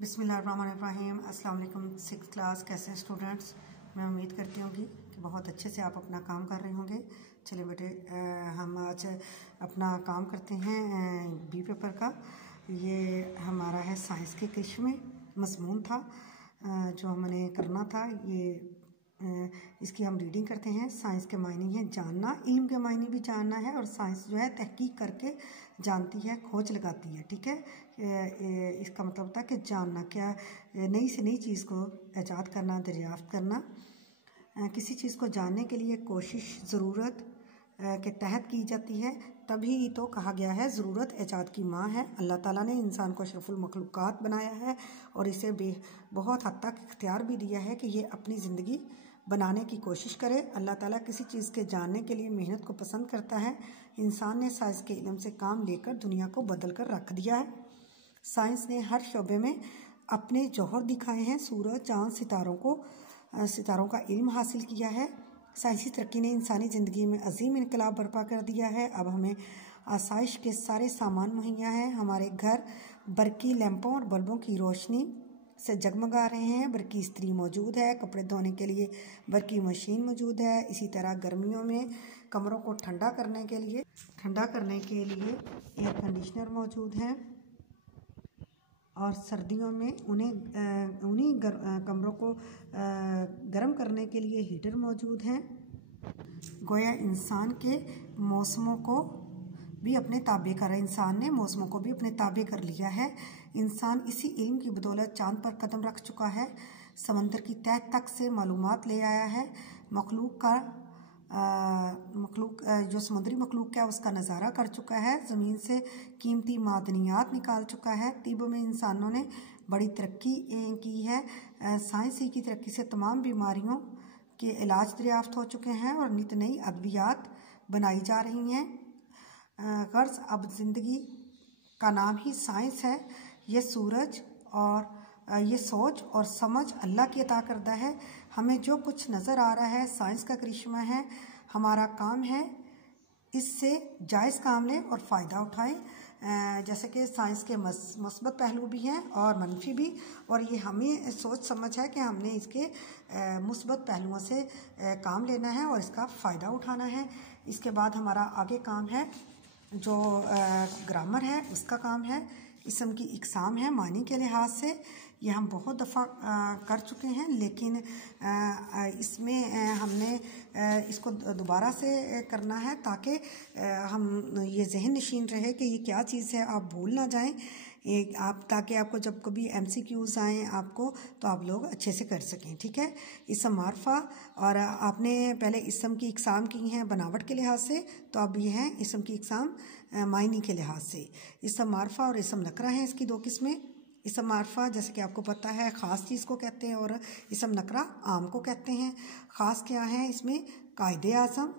बिस्मिल्लाहिर्रहमानिर्रहीम। अस्सलाम वालेकुम। 6th क्लास कैसे हैं स्टूडेंट्स? मैं उम्मीद करती हूँ कि बहुत अच्छे से आप अपना काम कर रहे होंगे। चलिए बेटे, हम आज अपना काम करते हैं बी पेपर का। ये हमारा है साइंस के कृषि में मज़मून था जो हमने करना था। ये इसकी हम रीडिंग करते हैं। साइंस के मायने हैं जानना, इल्म के मायने भी जानना है, और साइंस जो है तहकीक करके जानती है, खोज लगाती है। ठीक है, इसका मतलब होता है कि जानना क्या, नई से नई चीज़ को ईजाद करना, दरियाफ्त करना। किसी चीज़ को जानने के लिए कोशिश ज़रूरत के तहत की जाती है, तभी तो कहा गया है ज़रूरत ईजाद की माँ है। अल्लाह ताला ने इंसान को अशरफुल मखलूक़ात बनाया है और इसे बहुत हद तक इख्तियार भी दिया है कि ये अपनी ज़िंदगी बनाने की कोशिश करे। अल्लाह ताला किसी चीज़ के जानने के लिए मेहनत को पसंद करता है। इंसान ने साइंस के इल्म से काम लेकर दुनिया को बदल कर रख दिया है। साइंस ने हर शोबे में अपने जौहर दिखाए हैं। सूरज, चाँद, सितारों का इल्म हासिल किया है। साइंसी तरक्की ने इंसानी ज़िंदगी में अजीम इनकलाब बर्पा कर दिया है। अब हमें आसाइश के सारे सामान मुहैया हैं। हमारे घर बरकी लैंपों और बल्बों की रोशनी से जगमगा रहे हैं। बरकी इस्त्री मौजूद है, कपड़े धोने के लिए बरकी मशीन मौजूद है। इसी तरह गर्मियों में कमरों को ठंडा करने के लिए एयर कंडीशनर मौजूद है, और सर्दियों में उन्हीं कमरों को गर्म करने के लिए हीटर मौजूद हैं। गोया इंसान के मौसमों को भी अपने ताबे कर इंसान ने मौसमों को भी अपने ताबे कर लिया है। इंसान इसी इल्म की बदौलत चांद पर कदम रख चुका है, समंदर की तह तक से मालूमात ले आया है, जो समुद्री मखलूक है उसका नज़ारा कर चुका है, ज़मीन से कीमती मादनियात निकाल चुका है। तिब में इंसानों ने बड़ी तरक्की की है। साइंस की तरक्की से तमाम बीमारियों के इलाज दरियाफ्त हो चुके हैं और नित नई अद्वियात बनाई जा रही हैं। गर्ज अब ज़िंदगी का नाम ही साइंस है। ये सूरज और ये सोच और समझ अल्लाह की अता करता है। हमें जो कुछ नज़र आ रहा है साइंस का करिश्मा है। हमारा काम है इससे जायज़ काम लें और फ़ायदा उठाएं। जैसे कि साइंस के मस्बत पहलू भी हैं और मनफी भी, और ये हमें सोच समझ है कि हमने इसके मुस्बत पहलुओं से काम लेना है और इसका फ़ायदा उठाना है। इसके बाद हमारा आगे काम है जो ग्रामर है, उसका काम है। इसम की इकसाम है मानी के लिहाज से, ये हम बहुत दफ़ा कर चुके हैं, लेकिन इसमें हमने इसको दोबारा से करना है ताकि हम ये जहन नशीन रहे कि ये क्या चीज़ है, आप भूल ना जाएं। ताकि आपको जब कभी MCQs आएँ आपको, तो आप लोग अच्छे से कर सकें। ठीक है, इसम मारफा, और आपने पहले इसम की इकसाम की हैं बनावट के लिहाज से, तो अब ये हैं इसम की इकसाम मायनी के लिहाज से। इसम मारफा और इसम नकरा हैं, इसकी दो किस्में। इसम मारफा जैसे कि आपको पता है ख़ास चीज़ को कहते हैं, और इसम नकरा आम को कहते हैं। ख़ास क्या है इसमें? कायदे आज़म,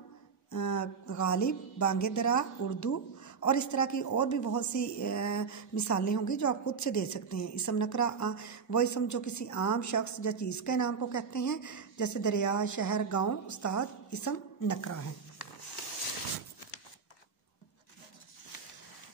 गालिब, बांगे दरा, उर्दू, और इस तरह की और भी बहुत सी मिसालें होंगी जो आप खुद से दे सकते हैं। इसम नकरा वो इसम जो किसी आम शख्स या चीज़ के नाम को कहते हैं, जैसे दरिया, शहर, गांव, उस्ताद, इसम नकरा है।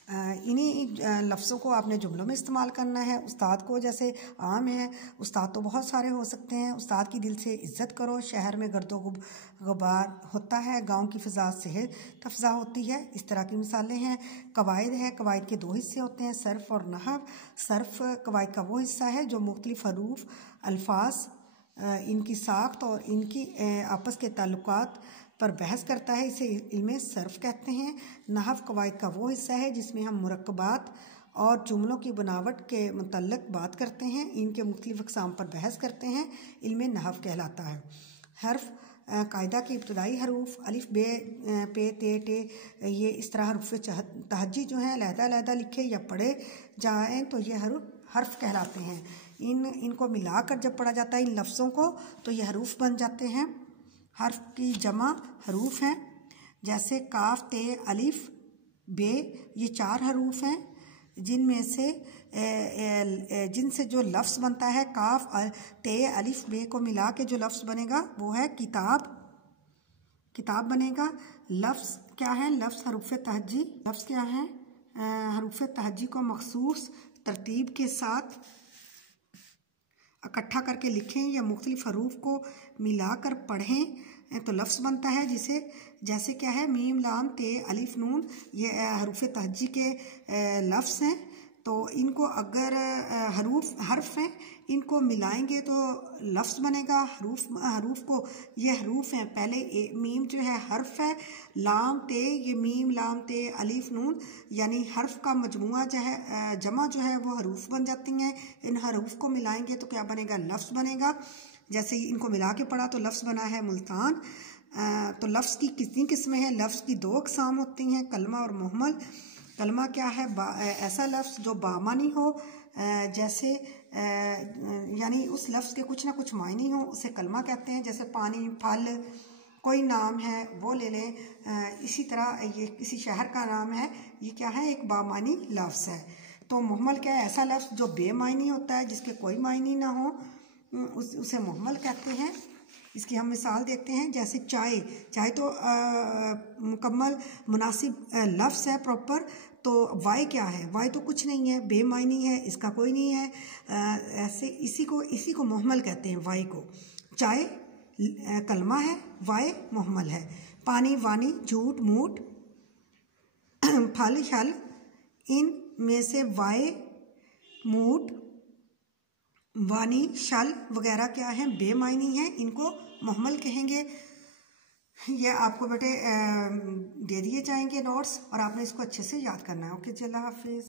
इन्हीं लफ्ज़ों को आपने जुमलों में इस्तेमाल करना है। उस्ताद को जैसे आम है, उस्ताद तो बहुत सारे हो सकते हैं। उस्ताद की दिल से इज़्ज़त करो। शहर में गर्दो गुबार होता है, गांव की फ़िज़ा सेहत तफ़ज़ा होती है। इस तरह की मिसालें हैं। कवायद है, कवायद के दो हिस्से होते हैं, सर्फ़ और नहव। सर्फ़ कवायद का वो हिस्सा है जो मुख्तलिफ़ हरूफ, अल्फाज, इनकी साख्त और इनकी आपस के ताल्लुकात पर बहस करता है, इसे इल्मे सर्फ कहते हैं। नहव कवायद का वो हिस्सा है जिसमें हम मुरक्कबात और जुमलों की बनावट के मुतल्लिक़ बात करते हैं, इनके मुख्तलिफ़ अक़साम पर बहस करते हैं, इल्मे नहव कहलाता है। हर्फ कायदा के इब्तदाई हरूफ अलिफ, बे, पे, ते, ये इस तरह हरूफ तहज्जी जो हैं अलहदा लिखे या पढ़े जाएँ तो ये हर्फ कहलाते हैं। इनको मिलाकर जब पढ़ा जाता है इन लफ्ज़ों को, तो ये हरूफ बन जाते हैं। हर्फ की जमा हरूफ हैं, जैसे काफ, ते, अलिफ, बे, ये 4 हरूफ हैं जिनसे जो लफ्ज़ बनता है काफ, ते, अलिफ, बे को मिला के जो लफ्ज़ बनेगा वो है किताब बनेगा। लफ्ज़ क्या है? लफ्ज़ हरूफ तहज्जी। लफ्ज़ क्या है? हरूफ तहज्जी को मखसूस तरतीब के साथ इकट्ठा करके लिखें या मुख्तलिफ हरूफ को मिलाकर पढ़ें तो लफ्ज़ बनता है, जिसे जैसे क्या है मीम लाम ते अलिफ नून, ये हरूफ तहज्जी के लफ्ज़ हैं। तो इनको अगर हर्फ हैं, इनको मिलाएंगे तो लफ्ज़ बनेगा। हरूफ को, ये हरूफ हैं, पहले मीम जो है हर्फ है, लाम ते, ये मीम लाम ते अलिफ नून, यानी हर्फ का मजमुआ जो है जमा जो है वो हरूफ बन जाती हैं। इन हरूफ को मिलाएंगे तो क्या बनेगा, लफ्ज़ बनेगा। जैसे इनको मिला के पढ़ा तो लफ्ज़ बना है मुल्तान। तो लफ्ज़ की कितनी किस्में हैं? लफ्ज़ की दो अक़साम होती हैं, कलमा और मुहम्मल। कलमा क्या है? ऐसा लफ्ज़ जो बामानी हो, जैसे यानी उस लफ्ज़ के कुछ ना कुछ मायने हो, उसे कलमा कहते हैं। जैसे पानी, फल, कोई नाम है वो ले लें। इसी तरह ये किसी शहर का नाम है, ये क्या है, एक बामानी लफ्ज़ है। तो मुहम्मल क्या है? ऐसा लफ्ज़ जो बेमायनी होता है, जिसके कोई मायने ना हो, उसे मुहम्मल कहते हैं। इसकी हम मिसाल देखते हैं, जैसे चाय। चाय तो मुकम्मल मुनासिब लफ्ज़ है, प्रॉपर। तो वाई क्या है? वाई तो कुछ नहीं है, बेमायनी है, इसका कोई नहीं है। ऐसे इसी को मुहम्मल कहते हैं, वाई को। चाय कलमा है, वाई मुहम्मल है। पानी, वानी, झूठ, मूठ, फल, शल, इन में से वाई, मूठ, वानी, शल वगैरह क्या है, बेमायनी है, इनको मुहम्मल कहेंगे। ये आपको बेटे दे दिए जाएंगे नोट्स, और आपने इसको अच्छे से याद करना है। ओके, अल्लाह हाफिज़।